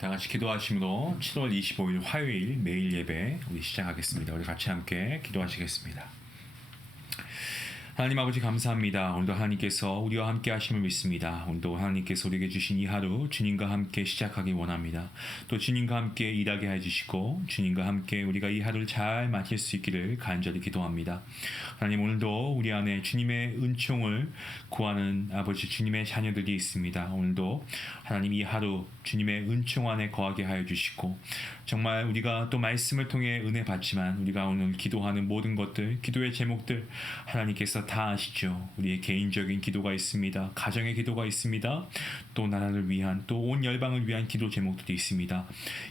다 같이 기도하심으로 7월 25일 화요일 매일 예배 우리 시작하겠습니다. 우리 같이 함께 기도하시겠습니다. 하나님 아버지 감사합니다. 오늘도 하나님께서 우리와 함께 하심을 믿습니다. 오늘도 하나님께서 우리에게 주신 이 하루 주님과 함께 시작하기 원합니다. 또 주님과 함께 일하게 해주시고 주님과 함께 우리가 이 하루를 잘 마칠 수 있기를 간절히 기도합니다. 하나님 오늘도 우리 안에 주님의 은총을 구하는 아버지 주님의 자녀들이 있습니다. 오늘도 하나님 이 하루 주님의 은총 안에 거하게 하여 주시고 정말 우리가 또 말씀을 통해 은혜 받지만 우리가 오늘 기도하는 모든 것들 기도의 제목들 하나님께서 다 아시죠. 우리의 개인적인 기도가 있습니다. 가정의 기도가 있습니다. 또 나라를 위한 또 온 열방을 위한 기도 제목들이 있습니다.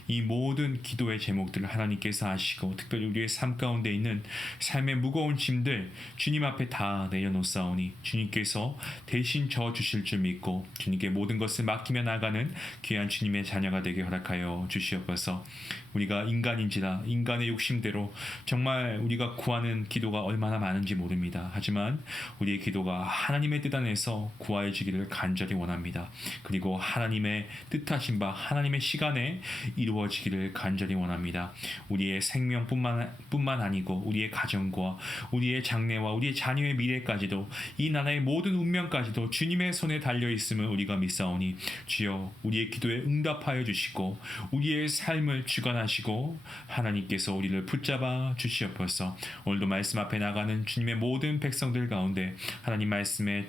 이 모든 기도의 제목들을 하나님께서 아시고 특별히 우리의 삶 가운데 있는 삶의 무거운 짐들 주님 앞에 다 내려놓사오니 주님께서 대신 져 주실 줄 믿고 주님께 모든 것을 맡기며 나가는 귀한 주님의 자녀가 되게 허락하여 주시옵소서. 우리가 인간인지라 인간의 욕심대로 정말 우리가 구하는 기도가 얼마나 많은지 모릅니다. 하지만 우리의 기도가 하나님의 뜻 안에서 구하여지기를 간절히 원합니다. 그리고 하나님의 뜻하신 바 하나님의 시간에 이루어지기를 간절히 원합니다. 우리의 생명뿐만 아니고 우리의 가정과 우리의 장래와 우리의 자녀의 미래까지도 이 나라의 모든 운명까지도 주님의 손에 달려있음을 우리가 믿사오니 주여 우리의 기도에 응답하여 주시고 우리의 삶을 주관하시고 하나님께서 우리를 붙잡아 주시옵소서. 오늘도 말씀 앞에 나가는 주님의 모든 백성들 가운데 하나님 말씀에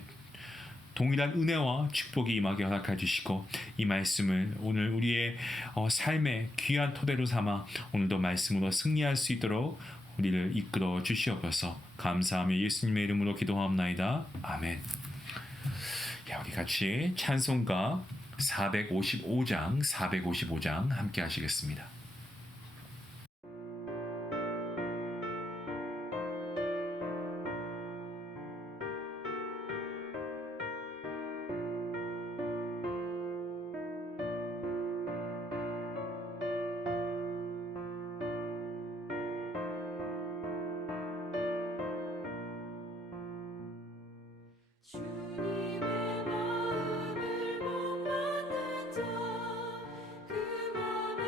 동일한 은혜와 축복이 임하게 허락해 주시고 이 말씀을 오늘 우리의 삶의 귀한 토대로 삼아 오늘도 말씀으로 승리할 수 있도록 우리를 이끌어 주시옵소서. 감사하며 예수님의 이름으로 기도하옵나이다. 아멘. 우리 같이 찬송가 455장 함께 하시겠습니다. 주님의 마음을 못 받는 자 그 맘에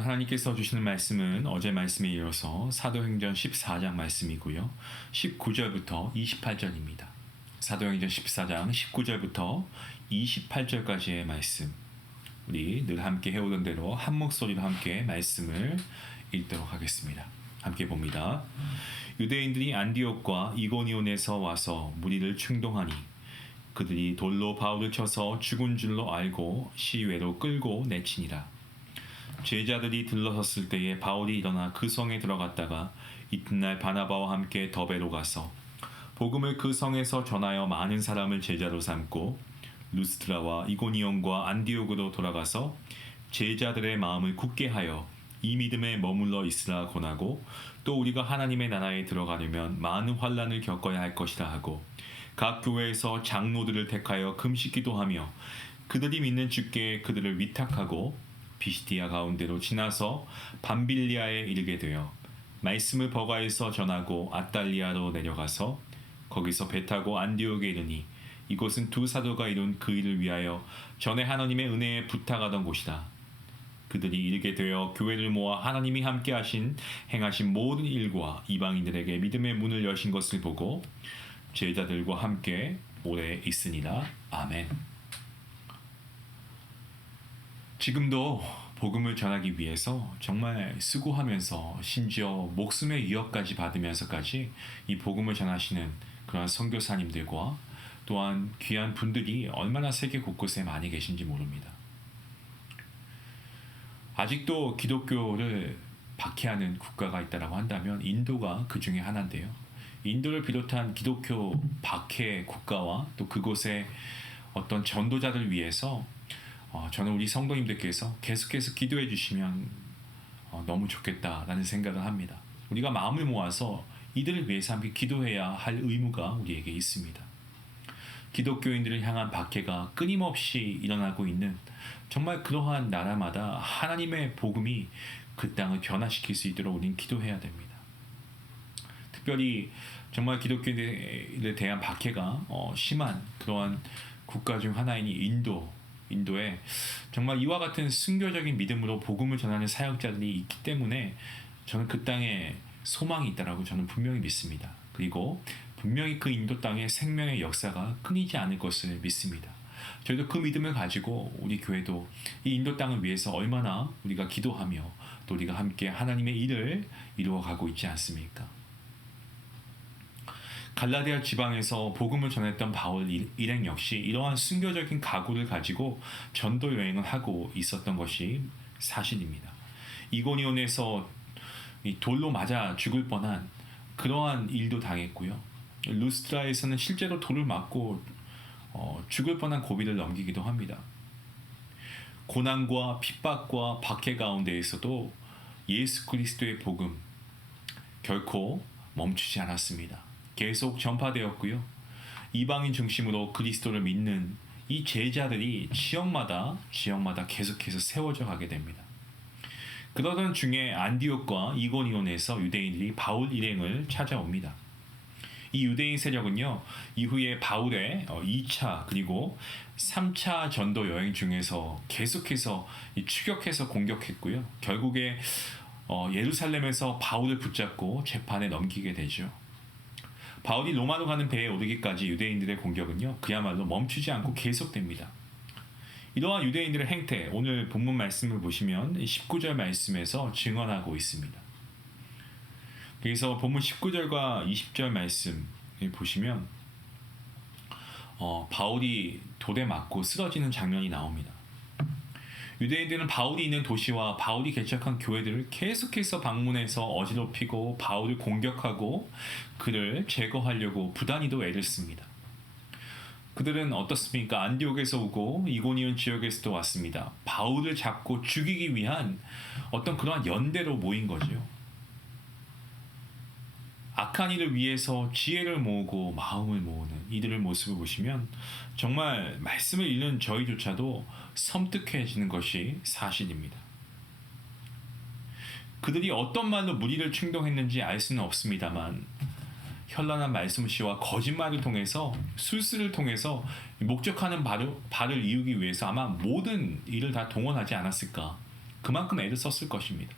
오늘 하나님께서 주시는 말씀은 어제 말씀에 이어서 사도행전 14장 말씀이고요. 19절부터 28절입니다. 사도행전 14장 19절부터 28절까지의 말씀. 우리 늘 함께 해오던 대로 한 목소리로 함께 말씀을 읽도록 하겠습니다. 함께 봅니다. 유대인들이 안디옥과 이고니온에서 와서 무리를 충동하니 그들이 돌로 바울을 쳐서 죽은 줄로 알고 시외로 끌고 내치니라. 제자들이 들러섰을 때에 바울이 일어나 그 성에 들어갔다가 이튿날 바나바와 함께 더베로 가서 복음을 그 성에서 전하여 많은 사람을 제자로 삼고 루스트라와 이고니온과 안디옥으로 돌아가서 제자들의 마음을 굳게 하여 이 믿음에 머물러 있으라 권하고 또 우리가 하나님의 나라에 들어가려면 많은 환난을 겪어야 할 것이라 하고 각 교회에서 장로들을 택하여 금식기도 하며 그들이 믿는 주께 그들을 위탁하고 비시디아 가운데로 지나서 밤빌리아에 이르게 되어 말씀을 버가에서 전하고 아달리아로 내려가서 거기서 배 타고 안디옥에 이르니 이곳은 두 사도가 이룬 그 일을 위하여 전에 하나님의 은혜에 부탁하던 곳이다. 그들이 이르게 되어 교회를 모아 하나님이 함께 행하신 모든 일과 이방인들에게 믿음의 문을 여신 것을 보고 제자들과 함께 오래 있으니라. 아멘. 지금도 복음을 전하기 위해서 정말 수고하면서 심지어 목숨의 위협까지 받으면서까지 이 복음을 전하시는 그런 선교사님들과 또한 귀한 분들이 얼마나 세계 곳곳에 많이 계신지 모릅니다. 아직도 기독교를 박해하는 국가가 있다고 한다면 인도가 그 중에 하나인데요. 인도를 비롯한 기독교 박해 국가와 또 그곳의 어떤 전도자들 위해서 저는 우리 성도님들께서 계속해서 기도해 주시면 너무 좋겠다라는 생각을 합니다. 우리가 마음을 모아서 이들을 위해서 함께 기도해야 할 의무가 우리에게 있습니다. 기독교인들을 향한 박해가 끊임없이 일어나고 있는 정말 그러한 나라마다 하나님의 복음이 그 땅을 변화시킬 수 있도록 우리는 기도해야 됩니다. 특별히 정말 기독교인들에 대한 박해가 심한 그러한 국가 중 하나인 인도에 정말 이와 같은 순교적인 믿음으로 복음을 전하는 사역자들이 있기 때문에 저는 그 땅에 소망이 있다라고 저는 분명히 믿습니다. 그리고 분명히 그 인도 땅의 생명의 역사가 끊이지 않을 것을 믿습니다. 저희도 그 믿음을 가지고 우리 교회도 이 인도 땅을 위해서 얼마나 우리가 기도하며 또 우리가 함께 하나님의 일을 이루어가고 있지 않습니까? 갈라디아 지방에서 복음을 전했던 바울 일행 역시 이러한 순교적인 각오를 가지고 전도 여행을 하고 있었던 것이 사실입니다. 이고니온에서 돌로 맞아 죽을 뻔한 그러한 일도 당했고요. 루스트라에서는 실제로 돌을 맞고 죽을 뻔한 고비를 넘기기도 합니다. 고난과 핍박과 박해 가운데에서도 예수 그리스도의 복음 결코 멈추지 않았습니다. 계속 전파되었고요. 이방인 중심으로 그리스도를 믿는 이 제자들이 지역마다 계속해서 세워져 가게 됩니다. 그러던 중에 안디옥과 이고니온에서 유대인들이 바울 일행을 찾아옵니다. 이 유대인 세력은요, 이후에 바울의 2차 그리고 3차 전도 여행 중에서 계속해서 추격해서 공격했고요. 결국에 예루살렘에서 바울을 붙잡고 재판에 넘기게 되죠. 바울이 로마로 가는 배에 오르기까지 유대인들의 공격은요, 그야말로 멈추지 않고 계속됩니다. 이러한 유대인들의 행태, 오늘 본문 말씀을 보시면 19절 말씀에서 증언하고 있습니다. 그래서 본문 19절과 20절 말씀 보시면 바울이 돌에 맞고 쓰러지는 장면이 나옵니다. 유대인들은 바울이 있는 도시와 바울이 개척한 교회들을 계속해서 방문해서 어지럽히고 바울을 공격하고 그를 제거하려고 부단히도 애를 씁니다. 그들은 어떻습니까? 안디옥에서 오고 이고니온 지역에서도 왔습니다. 바울을 잡고 죽이기 위한 어떤 그러한 연대로 모인 거죠. 악한 일을 위해서 지혜를 모으고 마음을 모으는 이들의 모습을 보시면 정말 말씀을 읽는 저희조차도 섬뜩해지는 것이 사실입니다. 그들이 어떤 말로 무리를 충동했는지 알 수는 없습니다만 현란한 말씀씨와 거짓말을 통해서 술수를 통해서 목적하는 바를 이루기 위해서 아마 모든 일을 다 동원하지 않았을까 그만큼 애를 썼을 것입니다.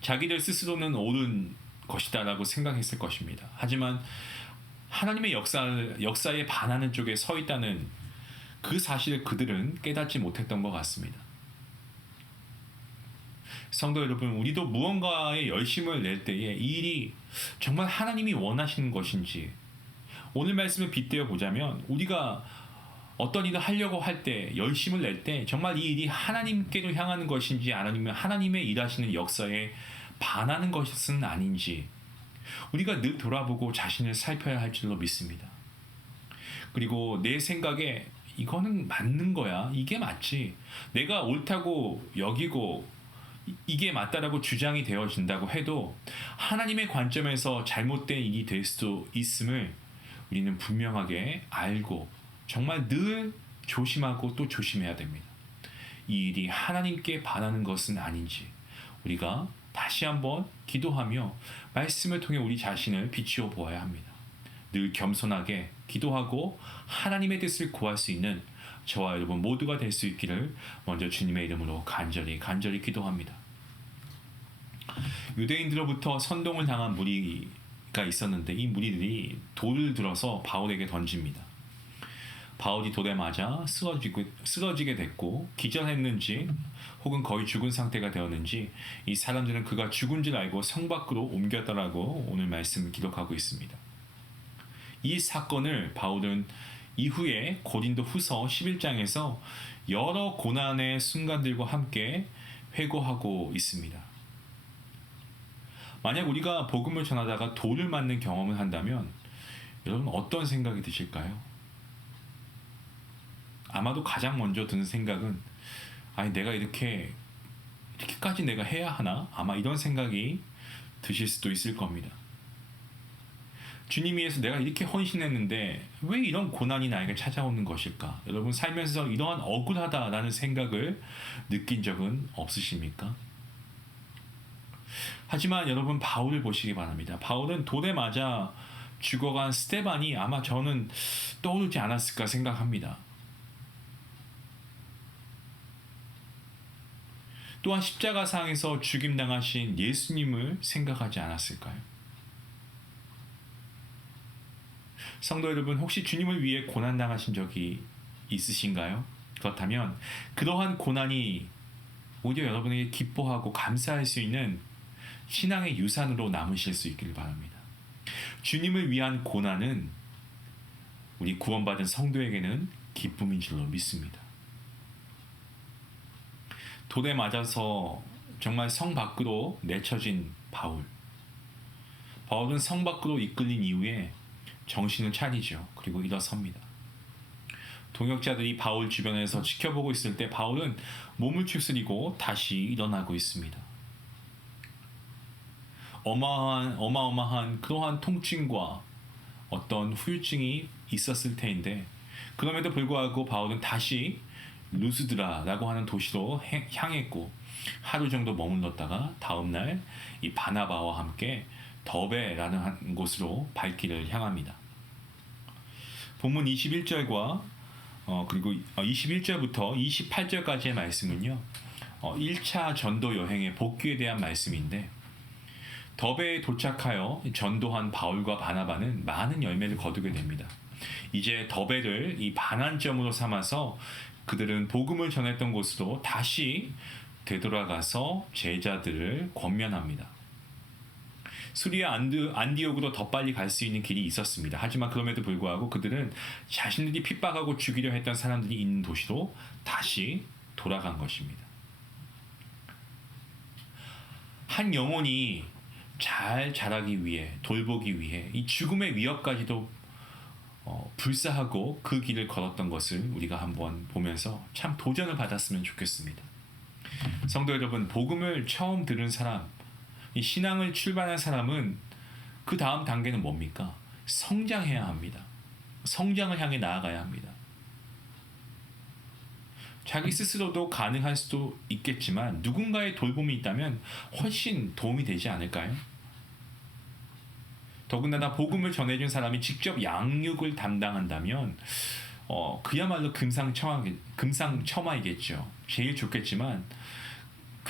자기들 스스로는 옳은 것이다라고 생각했을 것입니다. 하지만 하나님의 역사에 반하는 쪽에 서 있다는 그 사실을 그들은 깨닫지 못했던 것 같습니다. 성도 여러분, 우리도 무언가에 열심을 낼 때에 이 일이 정말 하나님이 원하시는 것인지, 오늘 말씀을 빗대어 보자면 우리가 어떤 일을 하려고 할 때, 열심을 낼 때 정말 이 일이 하나님께로 향하는 것인지, 아니면 하나님의 일하시는 역사에 반하는 것은 아닌지 우리가 늘 돌아보고 자신을 살펴야 할 줄로 믿습니다. 그리고 내 생각에 이거는 맞는 거야, 이게 맞지, 내가 옳다고 여기고 이게 맞다라고 주장이 되어진다고 해도 하나님의 관점에서 잘못된 일이 될 수도 있음을 우리는 분명하게 알고 정말 늘 조심하고 또 조심해야 됩니다. 이 일이 하나님께 반하는 것은 아닌지 우리가 다시 한번 기도하며 말씀을 통해 우리 자신을 비추어 보아야 합니다. 늘 겸손하게 기도하고 하나님의 뜻을 구할 수 있는 저와 여러분 모두가 될 수 있기를 먼저 주님의 이름으로 간절히 기도합니다. 유대인들로부터 선동을 당한 무리가 있었는데 이 무리들이 돌을 들어서 바울에게 던집니다. 바울이 돌에 맞아 쓰러지게 됐고 기절했는지 혹은 거의 죽은 상태가 되었는지 이 사람들은 그가 죽은 줄 알고 성 밖으로 옮겼다라고 오늘 말씀을 기록하고 있습니다. 이 사건을 바울은 이후에 고린도 후서 11장에서 여러 고난의 순간들과 함께 회고하고 있습니다. 만약 우리가 복음을 전하다가 돌을 맞는 경험을 한다면 여러분 어떤 생각이 드실까요? 아마도 가장 먼저 드는 생각은 아니 내가 이렇게까지 내가 해야 하나? 아마 이런 생각이 드실 수도 있을 겁니다. 주님 위해서 내가 이렇게 헌신했는데 왜 이런 고난이 나에게 찾아오는 것일까? 여러분 살면서 이러한 억울하다라는 생각을 느낀 적은 없으십니까? 하지만 여러분 바울을 보시기 바랍니다. 바울은 돌에 맞아 죽어간 스데반이 아마 저는 떠오르지 않았을까 생각합니다. 또한 십자가상에서 죽임당하신 예수님을 생각하지 않았을까요? 성도 여러분, 혹시 주님을 위해 고난당하신 적이 있으신가요? 그렇다면 그러한 고난이 오히려 여러분에게 기뻐하고 감사할 수 있는 신앙의 유산으로 남으실 수 있기를 바랍니다. 주님을 위한 고난은 우리 구원받은 성도에게는 기쁨인 줄로 믿습니다. 돌에 맞아서 정말 성 밖으로 내쳐진 바울. 바울은 성 밖으로 이끌린 이후에 정신을 차리죠. 그리고 일어섭니다. 동역자들이 바울 주변에서 지켜보고 있을 때 바울은 몸을 추스리고 다시 일어나고 있습니다. 어마어마한 그러한 통증과 어떤 후유증이 있었을 테인데 그럼에도 불구하고 바울은 다시 루스드라라고 하는 도시로 향했고 하루 정도 머물렀다가 다음날 이 바나바와 함께 더베라는 곳으로 발길을 향합니다. 본문 21절과 그리고 21절부터 28절까지의 말씀은요 1차 전도 여행의 복귀에 대한 말씀인데 더베에 도착하여 전도한 바울과 바나바는 많은 열매를 거두게 됩니다. 이제 더베를 이 반환점으로 삼아서 그들은 복음을 전했던 곳으로 다시 되돌아가서 제자들을 권면합니다. 수리아 안디옥으로 더 빨리 갈 수 있는 길이 있었습니다. 하지만 그럼에도 불구하고 그들은 자신들이 핍박하고 죽이려 했던 사람들이 있는 도시로 다시 돌아간 것입니다. 한 영혼이 잘 자라기 위해, 돌보기 위해 이 죽음의 위협까지도 불사하고 그 길을 걸었던 것을 우리가 한번 보면서 참 도전을 받았으면 좋겠습니다. 성도 여러분, 복음을 처음 들은 사람, 이 신앙을 출발한 사람은 그 다음 단계는 뭡니까? 성장해야 합니다. 성장을 향해 나아가야 합니다. 자기 스스로도 가능할 수도 있겠지만 누군가의 돌봄이 있다면 훨씬 도움이 되지 않을까요? 더군다나 복음을 전해준 사람이 직접 양육을 담당한다면 그야말로 금상첨화이겠죠. 제일 좋겠지만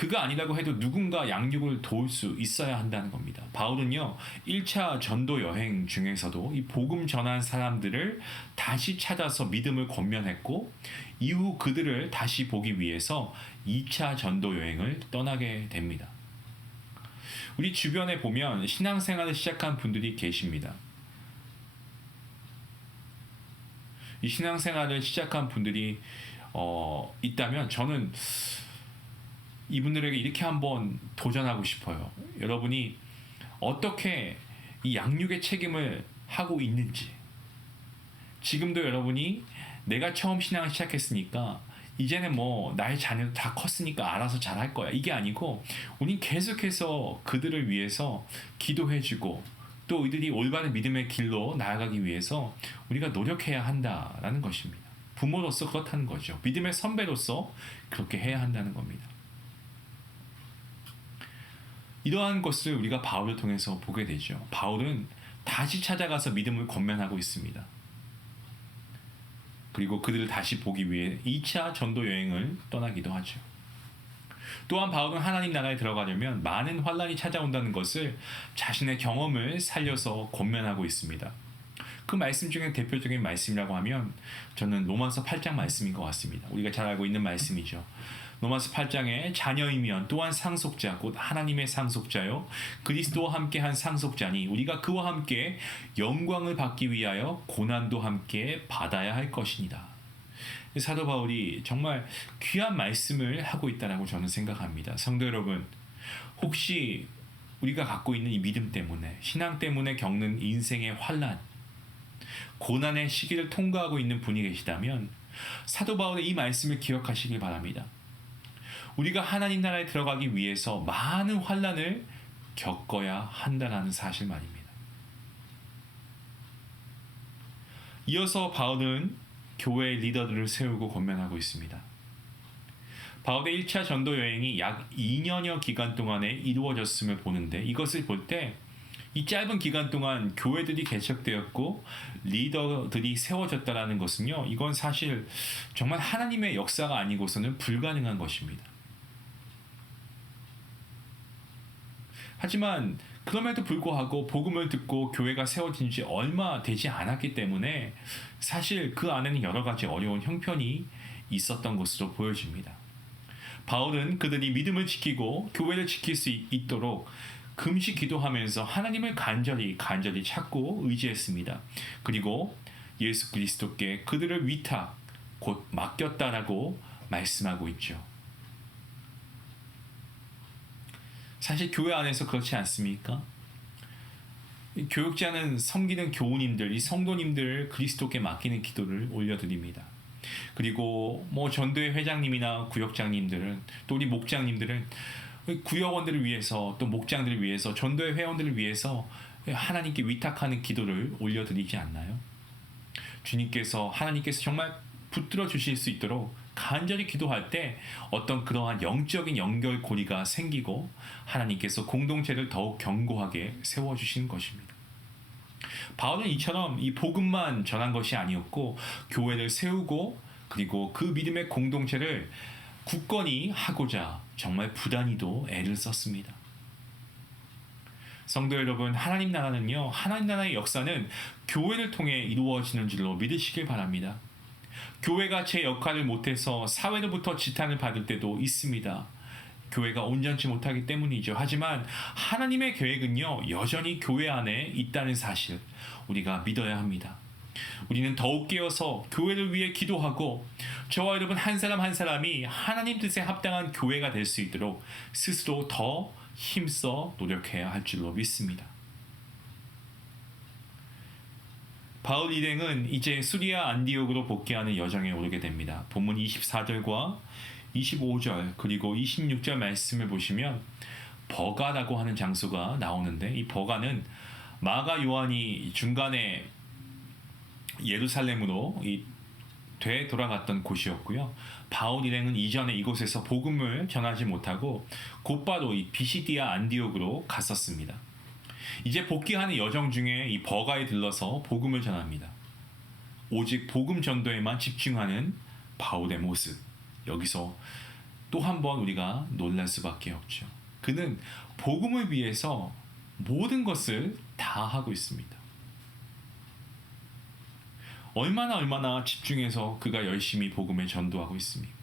그가 아니라고 해도 누군가 양육을 도울 수 있어야 한다는 겁니다. 바울은요, 1차 전도 여행 중에서도 이 복음 전한 사람들을 다시 찾아서 믿음을 권면했고, 이후 그들을 다시 보기 위해서 2차 전도 여행을 떠나게 됩니다. 우리 주변에 보면 신앙생활을 시작한 분들이 계십니다. 이 신앙생활을 시작한 분들이 있다면 저는 이분들에게 이렇게 한번 도전하고 싶어요. 여러분이 어떻게 이 양육의 책임을 하고 있는지, 지금도 여러분이 내가 처음 신앙을 시작했으니까 이제는 뭐 나의 자녀도 다 컸으니까 알아서 잘할 거야, 이게 아니고 우린 계속해서 그들을 위해서 기도해주고 또 이들이 올바른 믿음의 길로 나아가기 위해서 우리가 노력해야 한다라는 것입니다. 부모로서 그렇다는 거죠. 믿음의 선배로서 그렇게 해야 한다는 겁니다. 이러한 것을 우리가 바울을 통해서 보게 되죠. 바울은 다시 찾아가서 믿음을 권면하고 있습니다. 그리고 그들을 다시 보기 위해 2차 전도 여행을 떠나기도 하죠. 또한 바울은 하나님 나라에 들어가려면 많은 환란이 찾아온다는 것을 자신의 경험을 살려서 권면하고 있습니다. 그 말씀 중에 대표적인 말씀이라고 하면 저는 로마서 8장 말씀인 것 같습니다. 우리가 잘 알고 있는 말씀이죠. 로마서 8장에 자녀이면 또한 상속자 곧 하나님의 상속자요 그리스도와 함께한 상속자니 우리가 그와 함께 영광을 받기 위하여 고난도 함께 받아야 할 것이니라. 사도 바울이 정말 귀한 말씀을 하고 있다라고 저는 생각합니다. 성도 여러분, 혹시 우리가 갖고 있는 이 믿음 때문에, 신앙 때문에 겪는 인생의 환난, 고난의 시기를 통과하고 있는 분이 계시다면 사도 바울의 이 말씀을 기억하시길 바랍니다. 우리가 하나님 나라에 들어가기 위해서 많은 환난을 겪어야 한다는 사실 말입니다. 이어서 바울은 교회의 리더들을 세우고 권면하고 있습니다. 바울의 1차 전도 여행이 약 2년여 기간 동안에 이루어졌음을 보는데, 이것을 볼 때 이 짧은 기간 동안 교회들이 개척되었고 리더들이 세워졌다라는 것은요, 이건 사실 정말 하나님의 역사가 아니고서는 불가능한 것입니다. 하지만 그럼에도 불구하고 복음을 듣고 교회가 세워진 지 얼마 되지 않았기 때문에 사실 그 안에는 여러 가지 어려운 형편이 있었던 것으로 보여집니다. 바울은 그들이 믿음을 지키고 교회를 지킬 수 있도록 금식 기도하면서 하나님을 간절히 찾고 의지했습니다. 그리고 예수 그리스도께 그들을 위탁 곧 맡겼다라고 말씀하고 있죠. 사실 교회 안에서 그렇지 않습니까? 교육자는 섬기는 교우님들, 이 성도님들 그리스도께 맡기는 기도를 올려드립니다. 그리고 뭐 전도회 회장님이나 구역장님들은, 또 우리 목장님들은 구역원들을 위해서, 또 목장들을 위해서, 전도회 회원들을 위해서 하나님께 위탁하는 기도를 올려드리지 않나요? 하나님께서 정말 붙들어 주실 수 있도록 간절히 기도할 때 어떤 그러한 영적인 연결고리가 생기고 하나님께서 공동체를 더욱 견고하게 세워주신 것입니다. 바울은 이처럼 이 복음만 전한 것이 아니었고 교회를 세우고 그리고 그 믿음의 공동체를 굳건히 하고자 정말 부단히도 애를 썼습니다. 성도 여러분, 하나님 나라는요, 하나님 나라의 역사는 교회를 통해 이루어지는 줄로 믿으시길 바랍니다. 교회가 제 역할을 못해서 사회로부터 지탄을 받을 때도 있습니다. 교회가 온전치 못하기 때문이죠. 하지만 하나님의 계획은요, 여전히 교회 안에 있다는 사실 우리가 믿어야 합니다. 우리는 더욱 깨어서 교회를 위해 기도하고 저와 여러분 한 사람 한 사람이 하나님 뜻에 합당한 교회가 될 수 있도록 스스로 더 힘써 노력해야 할 줄로 믿습니다. 바울 일행은 이제 수리아 안디옥으로 복귀하는 여정에 오르게 됩니다. 본문 24절과 25절 그리고 26절 말씀을 보시면 버가라고 하는 장소가 나오는데, 이 버가는 마가 요한이 중간에 예루살렘으로 되돌아갔던 곳이었고요. 바울 일행은 이전에 이곳에서 복음을 전하지 못하고 곧바로 이 비시디아 안디옥으로 갔었습니다. 이제 복귀하는 여정 중에 이 버가에 들러서 복음을 전합니다. 오직 복음 전도에만 집중하는 바울의 모습, 여기서 또 한 번 우리가 놀랄 수밖에 없죠. 그는 복음을 위해서 모든 것을 다 하고 있습니다. 얼마나 집중해서 그가 열심히 복음을 전도하고 있습니까?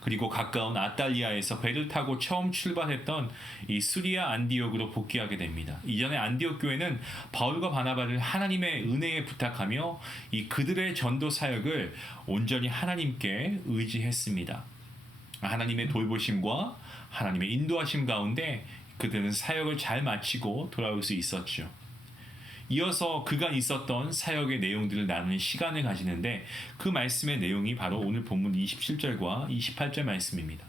그리고 가까운 아탈리아에서 배를 타고 처음 출발했던 이 수리아 안디옥으로 복귀하게 됩니다. 이전에 안디옥 교회는 바울과 바나바를 하나님의 은혜에 부탁하며 이 그들의 전도 사역을 온전히 하나님께 의지했습니다. 하나님의 돌보심과 하나님의 인도하심 가운데 그들은 사역을 잘 마치고 돌아올 수 있었죠. 이어서 그간 있었던 사역의 내용들을 나누는 시간을 가지는데 그 말씀의 내용이 바로 오늘 본문 27절과 28절 말씀입니다.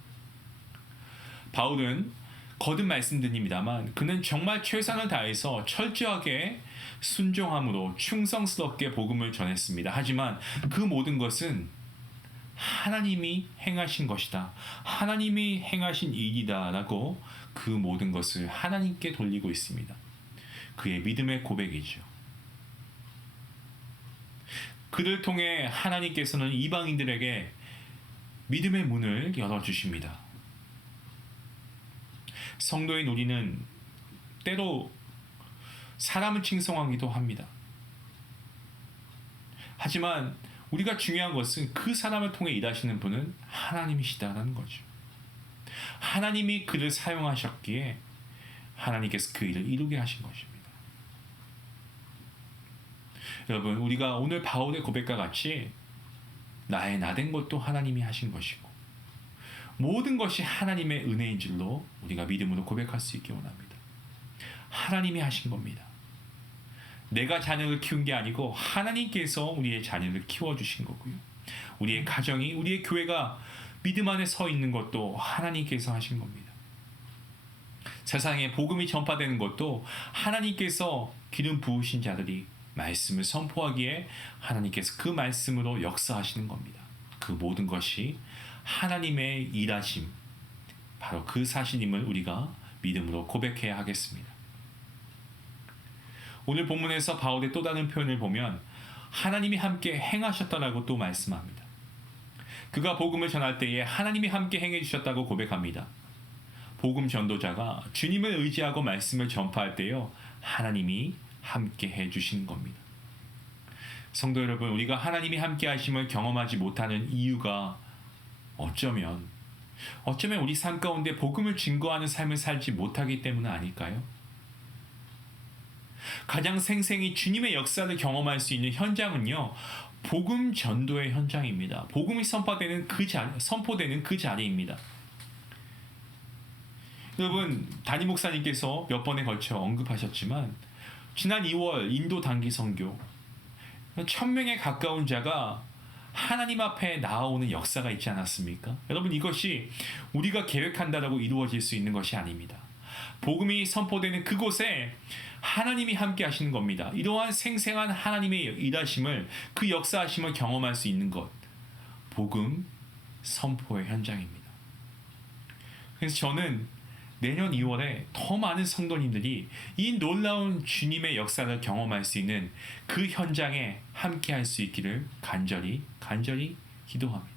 바울은 거듭 말씀드립니다만 그는 정말 최선을 다해서 철저하게 순종함으로 충성스럽게 복음을 전했습니다. 하지만 그 모든 것은 하나님이 행하신 것이다. 하나님이 행하신 일이다 라고 그 모든 것을 하나님께 돌리고 있습니다. 그의 믿음의 고백이죠. 그를 통해 하나님께서는 이방인들에게 믿음의 문을 열어주십니다. 성도인 우리는 때로 사람을 칭송하기도 합니다. 하지만 우리가 중요한 것은 그 사람을 통해 일하시는 분은 하나님이시다라는 거죠. 하나님이 그를 사용하셨기에 하나님께서 그 일을 이루게 하신 것입니다. 여러분, 우리가 오늘 바울의 고백과 같이 나의 나된 것도 하나님이 하신 것이고 모든 것이 하나님의 은혜인 줄로 우리가 믿음으로 고백할 수 있기 원합니다. 하나님이 하신 겁니다. 내가 자녀를 키운 게 아니고 하나님께서 우리의 자녀를 키워주신 거고요. 우리의 가정이, 우리의 교회가 믿음 안에 서 있는 것도 하나님께서 하신 겁니다. 세상에 복음이 전파되는 것도 하나님께서 기름 부으신 자들이 말씀을 선포하기에 하나님께서 그 말씀으로 역사하시는 겁니다. 그 모든 것이 하나님의 일하심, 바로 그 사실임을 우리가 믿음으로 고백해야 하겠습니다. 오늘 본문에서 바울의 또 다른 표현을 보면 하나님이 함께 행하셨다라고 또 말씀합니다. 그가 복음을 전할 때에 하나님이 함께 행해 주셨다고 고백합니다. 복음 전도자가 주님을 의지하고 말씀을 전파할 때요, 하나님이 함께 해주신 겁니다. 성도 여러분, 우리가 하나님이 함께 하심을 경험하지 못하는 이유가 어쩌면 우리 삶 가운데 복음을 증거하는 삶을 살지 못하기 때문은 아닐까요? 가장 생생히 주님의 역사를 경험할 수 있는 현장은요, 복음 전도의 현장입니다. 복음이 선포되는 그 자리입니다. 여러분, 담임 목사님께서 몇 번에 걸쳐 언급하셨지만 지난 2월 인도 단기 선교 1000명에 가까운 자가 하나님 앞에 나아오는 역사가 있지 않았습니까? 여러분, 이것이 우리가 계획한다라고 이루어질 수 있는 것이 아닙니다. 복음이 선포되는 그곳에 하나님이 함께 하시는 겁니다. 이러한 생생한 하나님의 일하심을, 그 역사하심을 경험할 수 있는 것, 복음 선포의 현장입니다. 그래서 저는 내년 2월에 더 많은 성도님들이 이 놀라운 주님의 역사를 경험할 수 있는 그 현장에 함께 할 수 있기를 간절히 기도합니다.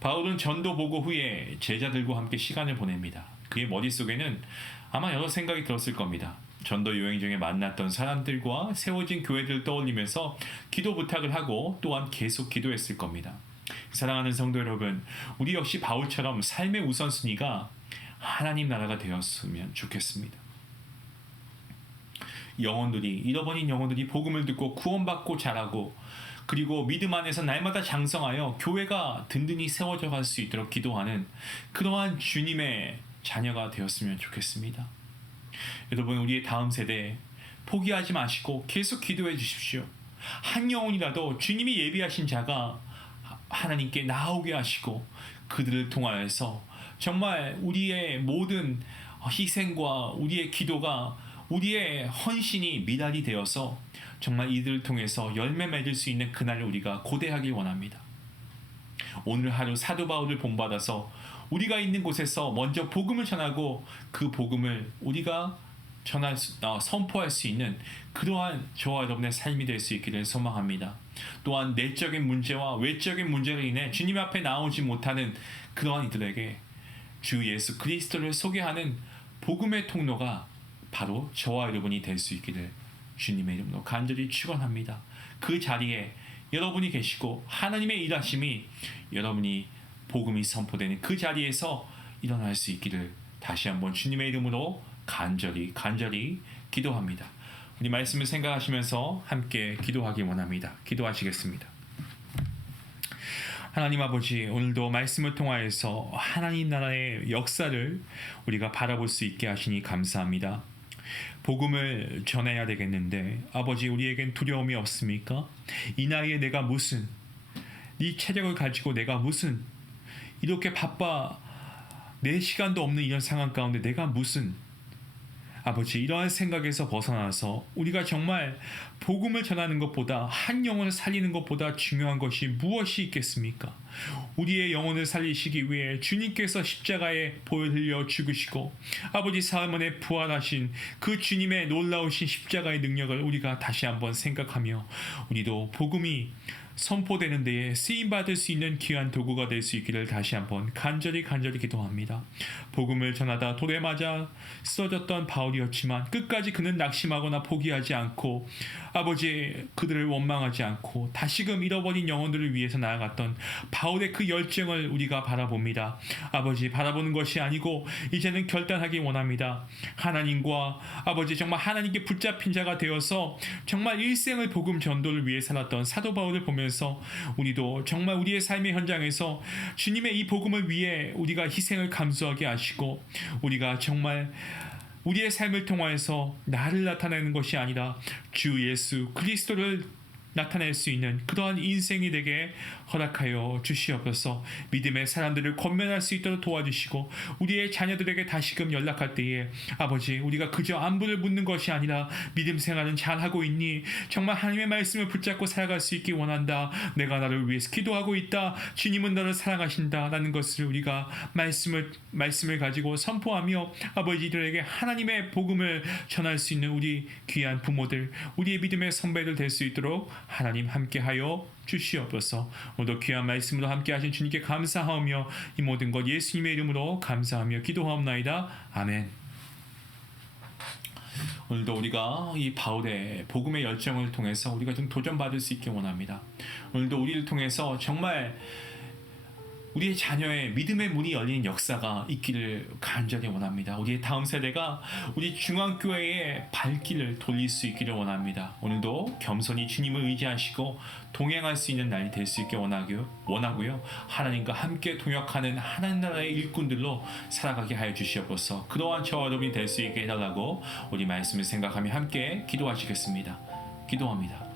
바울은 전도 보고 후에 제자들과 함께 시간을 보냅니다. 그의 머릿속에는 아마 여러 생각이 들었을 겁니다. 전도 여행 중에 만났던 사람들과 세워진 교회들을 떠올리면서 기도 부탁을 하고 또한 계속 기도했을 겁니다. 사랑하는 성도 여러분, 우리 역시 바울처럼 삶의 우선순위가 하나님 나라가 되었으면 좋겠습니다. 잃어버린 영혼들이 복음을 듣고 구원받고 자라고, 그리고 믿음 안에서 날마다 장성하여 교회가 든든히 세워져 갈 수 있도록 기도하는 그러한 주님의 자녀가 되었으면 좋겠습니다. 여러분, 우리의 다음 세대 포기하지 마시고 계속 기도해 주십시오. 한 영혼이라도 주님이 예비하신 자가 하나님께 나오게 하시고 그들을 통하여서 정말 우리의 모든 희생과 우리의 기도가, 우리의 헌신이 미랄이 되어서 정말 이들을 통해서 열매 맺을 수 있는 그날을 우리가 고대하길 원합니다. 오늘 하루 사도 바울을 본받아서 우리가 있는 곳에서 먼저 복음을 전하고 그 복음을 우리가 선포할 수 있는 그러한 저와 여러분의 삶이 될 수 있기를 소망합니다. 또한 내적인 문제와 외적인 문제로 인해 주님 앞에 나오지 못하는 그러한 이들에게 주 예수 그리스도를 소개하는 복음의 통로가 바로 저와 여러분이 될 수 있기를 주님의 이름으로 간절히 축원합니다. 그 자리에 여러분이 계시고 하나님의 일하심이 여러분이 복음이 선포되는 그 자리에서 일어날 수 있기를 다시 한번 주님의 이름으로 간절히 기도합니다. 우리 말씀을 생각하시면서 함께 기도하기 원합니다. 기도하시겠습니다. 하나님 아버지, 오늘도 말씀을 통하여서 하나님 나라의 역사를 우리가 바라볼 수 있게 하시니 감사합니다. 복음을 전해야 되겠는데 아버지, 우리에겐 두려움이 없습니까? 이 나이에 내가 무슨, 이 체력을 가지고 내가 무슨, 이렇게 바빠 내 시간도 없는 이런 상황 가운데 내가 무슨, 아버지, 이러한 생각에서 벗어나서 우리가 정말 복음을 전하는 것보다 한 영혼을 살리는 것보다 중요한 것이 무엇이 있겠습니까? 우리의 영혼을 살리시기 위해 주님께서 십자가에 보혈 흘려 죽으시고 아버지 사흘만에 부활하신 그 주님의 놀라우신 십자가의 능력을 우리가 다시 한번 생각하며 우리도 복음이 선포되는 데에 쓰임받을 수 있는 귀한 도구가 될 수 있기를 다시 한번 간절히 기도합니다. 복음을 전하다 돌에 맞아 쓰러졌던 바울이었지만 끝까지 그는 낙심하거나 포기하지 않고 아버지 그들을 원망하지 않고 다시금 잃어버린 영혼들을 위해서 나아갔던 바울의 그 열정을 우리가 바라봅니다. 아버지, 바라보는 것이 아니고 이제는 결단하기 원합니다. 하나님과 아버지 정말 하나님께 붙잡힌 자가 되어서 정말 일생을 복음 전도를 위해 살았던 사도 바울을 보면서 우리도 정말 우리의 삶의 현장에서 주님의 이 복음을 위해 우리가 희생을 감수하게 하시고 우리가 정말 우리의 삶을 통하여서 나를 나타내는 것이 아니라 주 예수 그리스도를 나타낼 수 있는 그러한 인생이 되게 허락하여 주시옵소서. 믿음의 사람들을 권면할 수 있도록 도와주시고 우리의 자녀들에게 다시금 연락할 때에 아버지 우리가 그저 안부를 묻는 것이 아니라 믿음 생활은 잘하고 있니? 정말 하나님의 말씀을 붙잡고 살아갈 수 있기 원한다. 내가 나를 위해서 기도하고 있다. 주님은 너를 사랑하신다. 라는 것을 우리가 말씀을 가지고 선포하며 아버지들에게 하나님의 복음을 전할 수 있는 우리 귀한 부모들, 우리의 믿음의 선배들 될 수 있도록 하나님 함께하여 주시옵소서. 오늘도 귀한 말씀으로 함께하신 주님께 감사하며 이 모든 것 예수님의 이름으로 감사하며 기도하옵나이다. 아멘. 오늘도 우리가 이 바울의 복음의 열정을 통해서 우리가 좀 도전받을 수 있게 원합니다. 오늘도 우리를 통해서 정말 우리의 자녀의 믿음의 문이 열리는 역사가 있기를 간절히 원합니다. 우리의 다음 세대가 우리 중앙교회의 발길을 돌릴 수 있기를 원합니다. 오늘도 겸손히 주님을 의지하시고 동행할 수 있는 날이 될 수 있게 원하고요. 하나님과 함께 동역하는 하나님 나라의 일꾼들로 살아가게 하여 주시옵소서. 그러한 저와 여러분이 될 수 있게 해달라고 우리 말씀을 생각하며 함께 기도하시겠습니다. 기도합니다.